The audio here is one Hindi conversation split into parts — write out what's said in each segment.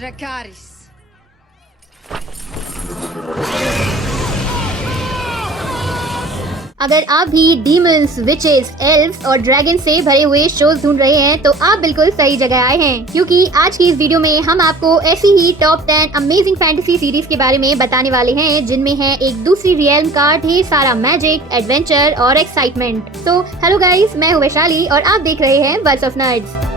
Dracarys. अगर आप भी डीमंस, विचेस, एल्व्स और ड्रैगन से भरे हुए शोज ढूंढ रहे हैं तो आप बिल्कुल सही जगह आए हैं, क्योंकि आज की इस वीडियो में हम आपको ऐसी ही टॉप 10 अमेजिंग फैंटेसी सीरीज के बारे में बताने वाले हैं जिनमें है एक दूसरी रियल्म का ढेर सारा मैजिक, एडवेंचर और एक्साइटमेंट। तो हेलो गाइस, मैं हूँ वैशाली और आप देख रहे हैं words of nerds.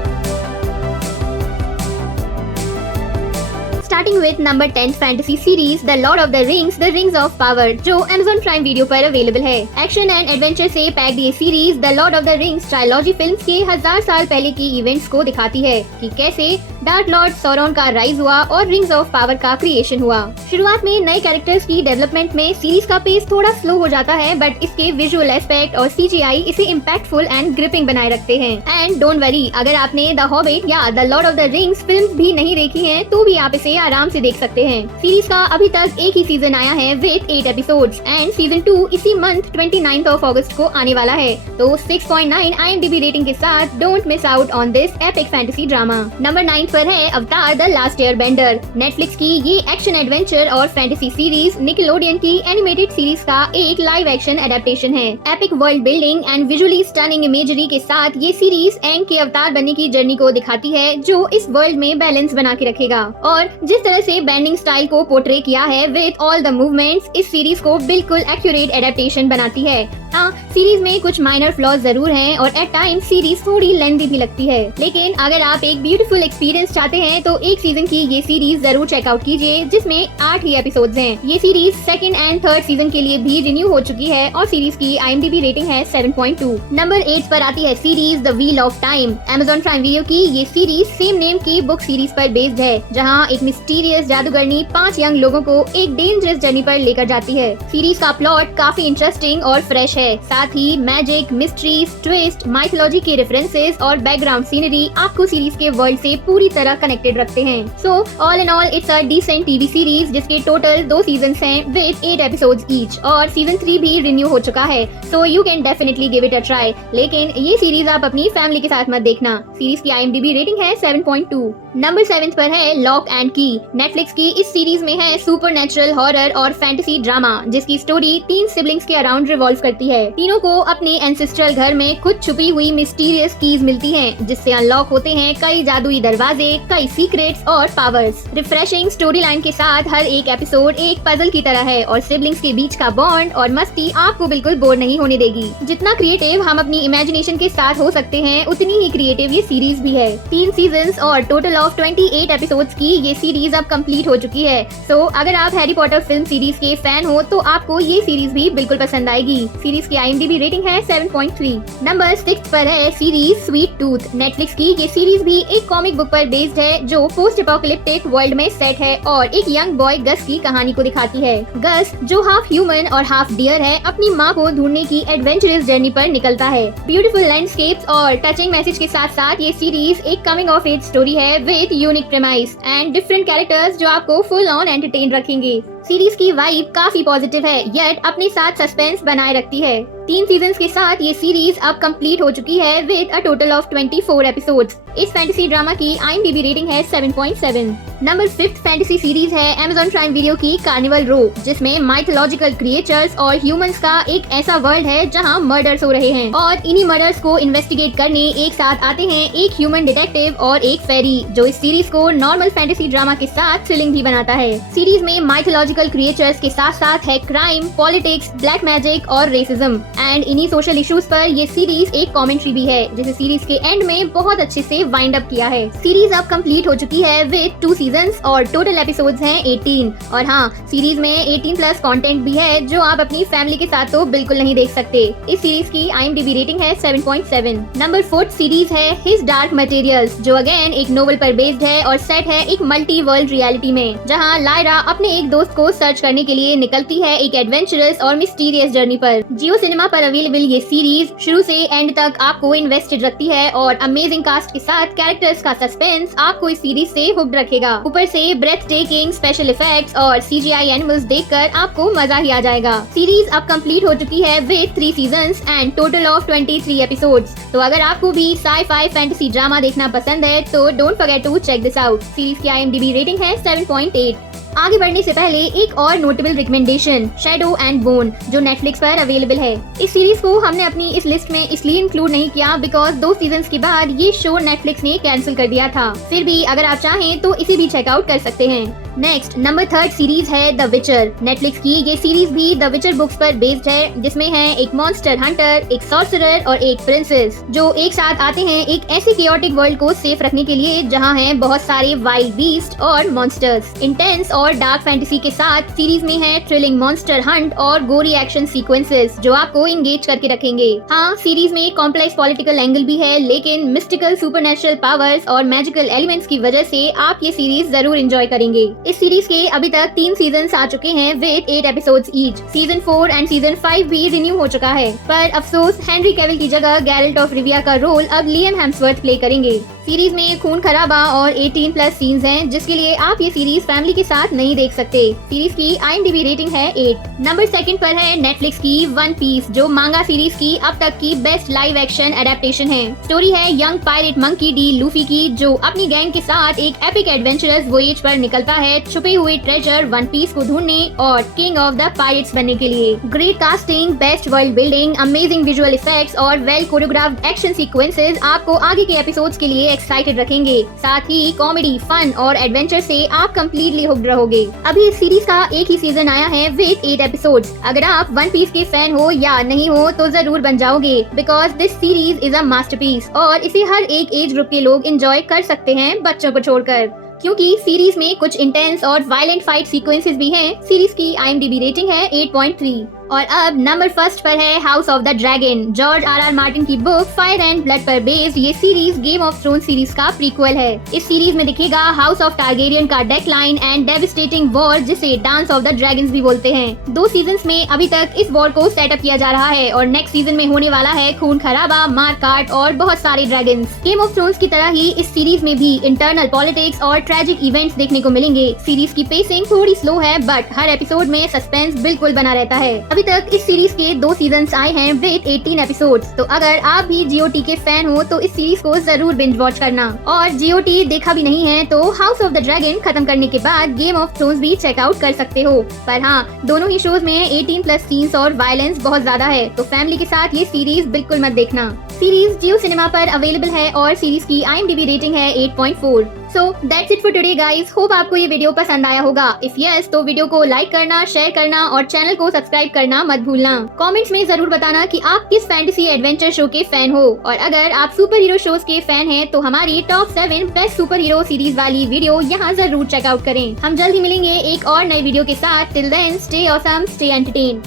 Starting with number 10 fantasy series the Lord of the rings, the rings of power, जो Amazon प्राइम वीडियो पर अवेलेबल है। एक्शन एंड एडवेंचर से पैक्ड ये series the Lord of the rings trilogy films के 1000 साल पहले की इवेंट्स को दिखाती है कि कैसे डार्क लॉर्ड सौरन का राइज हुआ और रिंग्स ऑफ पावर का क्रिएशन हुआ। शुरुआत में नए कैरेक्टर्स की डेवलपमेंट में सीरीज का पेस थोड़ा स्लो हो जाता है, बट इसके विजुअल एस्पेक्ट और CGI इसे इम्पैक्टफुल एंड ग्रिपिंग बनाए रखते हैं। एंड डोंट वरी, अगर आपने द हॉबिट या the Lord of the rings film भी नहीं देखी है तो भी आप इसे आराम से देख सकते हैं। सीरीज का अभी तक एक ही सीजन आया है विद 8 एपिसोड्स एंड सीजन 2 इसी मंथ 29 ऑफ अगस्त को आने वाला है। तो 6.9 IMDb रेटिंग के साथ don't miss out on this epic fantasy drama. Number 9 पर है अवतार द लास्ट एयरबेंडर। नेटफ्लिक्स की ये एक्शन एडवेंचर और फैंटेसी सीरीज निकेलोडियन की एनिमेटेड सीरीज का एक लाइव एक्शन एडेप्टेशन है। Epic world building and visually stunning imagery के साथ ये सीरीज एंग के अवतार बनने की जर्नी को दिखाती है, जो इस वर्ल्ड में बैलेंस बना के रखेगा। और जिस तरह से बैंडिंग स्टाइल को पोर्ट्रे किया है विद ऑल द मूवमेंट्स, इस सीरीज को बिल्कुल एक्यूरेट एडेप्टेशन बनाती है। हाँ, सीरीज में कुछ माइनर फ्लॉज जरूर हैं और एट टाइम सीरीज थोड़ी लेंथी भी लगती है, लेकिन अगर आप एक ब्यूटीफुल एक्सपीरियंस चाहते हैं तो एक सीजन की ये सीरीज जरूर चेकआउट कीजिए, जिसमें 8 ही एपिसोड्स हैं। ये series second and third season के लिए भी रिन्यू हो चुकी है और सीरीज की IMDb रेटिंग है 7.2। नंबर 8 पर आती है series the wheel of time. Amazon prime video की ये सीरीज सेम नेम की बुक सीरीज पर बेस्ड है, जहाँ एक मिस्टीरियस जादूगरनी 5 यंग लोगों को एक डेंजरस जर्नी पर लेकर जाती है। सीरीज का प्लॉट काफी इंटरेस्टिंग और फ्रेश है, साथ ही मैजिक, मिस्ट्रीज, ट्विस्ट, माइथोलॉजी के रेफरेंसेस और बैकग्राउंड सीनरी आपको सीरीज के वर्ल्ड से पूरी तरह कनेक्टेड रखते हैं। So all in all it's a decent TV series जिसके टोटल 2 सीजन्स हैं विद 8 एपिसोड्स ईच, और सीजन 3 भी रिन्यू हो चुका है, so you can definitely give it a try. लेकिन ये सीरीज आप अपनी फैमिली के साथ मत देखना। सीरीज की IMDb रेटिंग है 7.2। नंबर 7 पर है लॉक एंड की। नेटफ्लिक्स की इस सीरीज में है सुपरनैचुरल हॉरर और फैंटेसी ड्रामा, जिसकी स्टोरी 3 सिबलिंग्स के अराउंड रिवॉल्व करती है। तीनों को अपने एंसेस्ट्रल घर में कुछ छुपी हुई मिस्टीरियस कीज मिलती हैं, जिससे अनलॉक होते हैं कई जादुई दरवाजे, कई सीक्रेट्स और पावर्स। रिफ्रेशिंग स्टोरी लाइन के साथ हर एक एपिसोड एक पजल की तरह है और सिबलिंग्स के बीच का बॉन्ड और मस्ती आपको बिल्कुल बोर नहीं होने देगी। जितना क्रिएटिव हम अपनी इमेजिनेशन के साथ हो सकते हैं, उतनी ही क्रिएटिव ये सीरीज भी है। 3 सीजन्स और टोटल ऑफ 28 एपिसोड्स की ये सीरीज अब कंप्लीट हो चुकी है। सो अगर आप हैरी पॉटर फिल्म सीरीज के फैन हो तो आपको ये सीरीज भी बिल्कुल पसंद आएगी। सीरीज की IMDb रेटिंग है 7.3। नंबर 6 पर है सीरीज स्वीट टूथ। नेटफ्लिक्स की ये सीरीज भी एक कॉमिक बुक पर बेस्ड है, जो पोस्ट एपोकलिप्टिक वर्ल्ड में सेट है और एक यंग बॉय गस की कहानी को दिखाती है। गस, जो हाफ ह्यूमन और हाफ डियर है, अपनी माँ को ढूंढने की एडवेंचरस जर्नी पर निकलता है। ब्यूटीफुल लैंडस्केप्स और टचिंग मैसेज के साथ साथ ये सीरीज एक कमिंग ऑफ एज स्टोरी है with unique premise and different characters जो आपको फुल ऑन एंटरटेन रखेंगे। सीरीज की वाइब काफी पॉजिटिव है, येट अपने साथ सस्पेंस बनाए रखती है। 3 सीजन्स के साथ ये सीरीज अब कंप्लीट हो चुकी है with a total of 24 episodes. इस फैंटेसी ड्रामा की IMDb रेटिंग है 7.7। नंबर 5 फैंटेसी सीरीज है Amazon प्राइम वीडियो की कार्निवल रो, जिसमें माइथोलॉजिकल क्रिएचर्स और ह्यूमंस का एक ऐसा वर्ल्ड है जहां मर्डर्स हो रहे हैं, और इन्हीं मर्डर्स को इन्वेस्टिगेट करने एक साथ आते हैं एक ह्यूमन डिटेक्टिव और एक फेरी, जो इस सीरीज को नॉर्मल फैंटेसी ड्रामा के साथ थ्रिलिंग भी बनाता है। सीरीज में माइथोलॉजिकल क्रिएचर्स के साथ साथ है क्राइम, पॉलिटिक्स, ब्लैक मैजिक और रेसिज्म, एंड इन्हीं सोशल इश्यूज पर ये सीरीज एक कमेंट्री भी है, जिसे सीरीज के एंड में बहुत अच्छे से वाइंड अप किया है। सीरीज अब कंप्लीट हो चुकी है विद 2 सीजन्स और टोटल एपिसोड्स हैं 18। और हाँ, सीरीज में 18+ कंटेंट भी है, जो आप अपनी फैमिली के साथ तो बिल्कुल नहीं देख सकते। इस सीरीज की IMDb रेटिंग है 7.7। नंबर 4 सीरीज है हिज डार्क मटेरियल्स, जो अगेन एक नोवेल पर बेस्ड है और सेट है एक मल्टी वर्ल्ड रियलिटी में, जहाँ लायरा अपने एक दोस्त को को सर्च करने के लिए निकलती है एक एडवेंचरस और मिस्टीरियस जर्नी पर। जियो सिनेमा पर अवेलेबल ये सीरीज शुरू से एंड तक आपको इन्वेस्टेड रखती है और अमेजिंग कास्ट के साथ कैरेक्टर्स का सस्पेंस आपको इस सीरीज से हुक्ड रखेगा। ऊपर से ब्रेथ टेकिंग स्पेशल इफेक्ट्स और CGI एनिमल्स देखकर आपको मजा ही आ जाएगा। सीरीज अब कंप्लीट हो चुकी है with 3 seasons and total of 23 episodes. तो अगर आपको भी साई-फाई फैंटेसी ड्रामा देखना पसंद है तो don't forget to check this out. Series की IMDb रेटिंग है 7.8। आगे बढ़ने से पहले एक और notable recommendation, shadow and bone, जो नेटफ्लिक्स पर अवेलेबल है। इस सीरीज को हमने अपनी इस लिस्ट में इसलिए इंक्लूड नहीं किया बिकॉज 2 सीजन्स के बाद ये शो नेटफ्लिक्स ने कैंसिल कर दिया था। फिर भी अगर आप चाहें तो इसे भी चेकआउट कर सकते हैं। नेक्स्ट नंबर 3 सीरीज है द विचर। नेटफ्लिक्स की ये सीरीज भी द विचर बुक्स पर बेस्ड है, जिसमें है एक मॉन्स्टर हंटर, एक सॉर्सरर और एक प्रिंसेस जो एक साथ आते हैं एक ऐसी केओटिक वर्ल्ड को सेफ रखने के लिए जहां हैं बहुत सारे वाइल्ड बीस्ट और मॉन्स्टर्स। इंटेंस और डार्क फैंटेसी के साथ सीरीज में है थ्रिलिंग मॉन्स्टर हंट और गोरी एक्शन सीक्वेंसेस जो आपको इंगेज करके रखेंगे। हाँ, सीरीज में कॉम्प्लेक्स पॉलिटिकल एंगल भी है, लेकिन मिस्टिकल सुपरनेचुरल पावर्स और मैजिकल एलिमेंट्स की वजह से आप ये सीरीज जरूर एंजॉय करेंगे। इस सीरीज के अभी तक 3 सीजन आ चुके हैं with 8 episodes each. Season 4 and season 5 भी रिन्यू हो चुका है, पर अफसोस हेनरी कैविल की जगह गैरल्ट ऑफ रिविया का रोल अब लियम हेम्सवर्थ प्ले करेंगे। सीरीज में खून खराबा और 18+ सीन्स हैं, जिसके लिए आप ये सीरीज फैमिली के साथ नहीं देख सकते। सीरीज की IMDb रेटिंग है 8। नंबर 2 पर है नेटफ्लिक्स की वन पीस, जो मांगा सीरीज की अब तक की बेस्ट लाइव एक्शन एडेप्टेशन है। स्टोरी है young pirate monkey D Luffy की, जो अपनी गैंग के साथ एक एपिक एडवेंचरस वोयेज पर निकलता है छुपे हुए ट्रेजर वन पीस को ढूंढने और किंग ऑफ द पायरेट्स बनने के लिए। Great casting, best world building, amazing visual effects और वेल कोरियोग्राफ्ड एक्शन सीक्वेंसेस आपको आगे के एपिसोड्स के लिए एक्साइटेड रखेंगे। साथ ही कॉमेडी, फन और एडवेंचर से आप कंप्लीटली हुक्ड रहोगे। अभी इस सीरीज का एक ही सीजन आया है विद 8 एपिसोड्स। अगर आप वन पीस के फैन हो या नहीं हो तो जरूर बन जाओगे, because this series is a masterpiece और इसे हर एक एज ग्रुप के लोग एंजॉय कर सकते हैं, बच्चों को छोड़कर, क्योंकि सीरीज में कुछ इंटेंस और वायलेंट फाइट सीक्वेंसेस भी हैं। सीरीज की IMDb रेटिंग है 8.3। और अब नंबर 1 पर है house of the dragon. George R.R. Martin की बुक फायर एंड ब्लड पर बेस्ड ये series game of thrones series का प्रीक्वल है। इस सीरीज में दिखेगा हाउस ऑफ टारगेरियन का डेक्लाइन एंड डेविस्टेटिंग वॉर, जिसे डांस ऑफ द ड्रैगन्स भी बोलते हैं। 2 सीजन्स में अभी तक इस वॉर को सेटअप किया जा रहा है और नेक्स्ट सीजन में होने वाला है खून खराबा, मार काट और बहुत सारे ड्रैगन्स। गेम ऑफ थ्रोन्स की तरह ही इस सीरीज में भी इंटरनल पॉलिटिक्स और ट्रेजिक इवेंट्स देखने को मिलेंगे। सीरीज की पेसिंग थोड़ी स्लो है, बट हर एपिसोड में सस्पेंस बिल्कुल बना रहता है। अभी तक इस सीरीज के 2 सीजन्स आए हैं विद 18 एपिसोड्स। तो अगर आप भी GOT के फैन हो तो इस सीरीज को जरूर बिंज वॉच करना, और GOT देखा भी नहीं है तो हाउस ऑफ द ड्रैगन खत्म करने के बाद गेम ऑफ थ्रोन्स भी चेकआउट कर सकते हो। पर हाँ, दोनों ही शोज में 18+ सीन्स और वायलेंस बहुत ज्यादा है, तो फैमिली के साथ ये सीरीज बिल्कुल मत देखना। सीरीज जियो सिनेमा पर अवेलेबल है और सीरीज की IMDb रेटिंग है 8.4। So that's it for today guys. Hope आपको ये वीडियो पसंद आया होगा। इफ यस तो वीडियो को लाइक करना, शेयर करना और चैनल को सब्सक्राइब करना मत भूलना। कमेंट्स में जरूर बताना कि आप किस फैंटेसी एडवेंचर शो के फैन हो, और अगर आप सुपर हीरो शोज के फैन हैं तो हमारी top 7 best super hero series वाली वीडियो यहाँ जरूर चेकआउट करें। हम जल्द ही मिलेंगे एक और नए वीडियो के साथ। Till then stay awesome, stay entertain.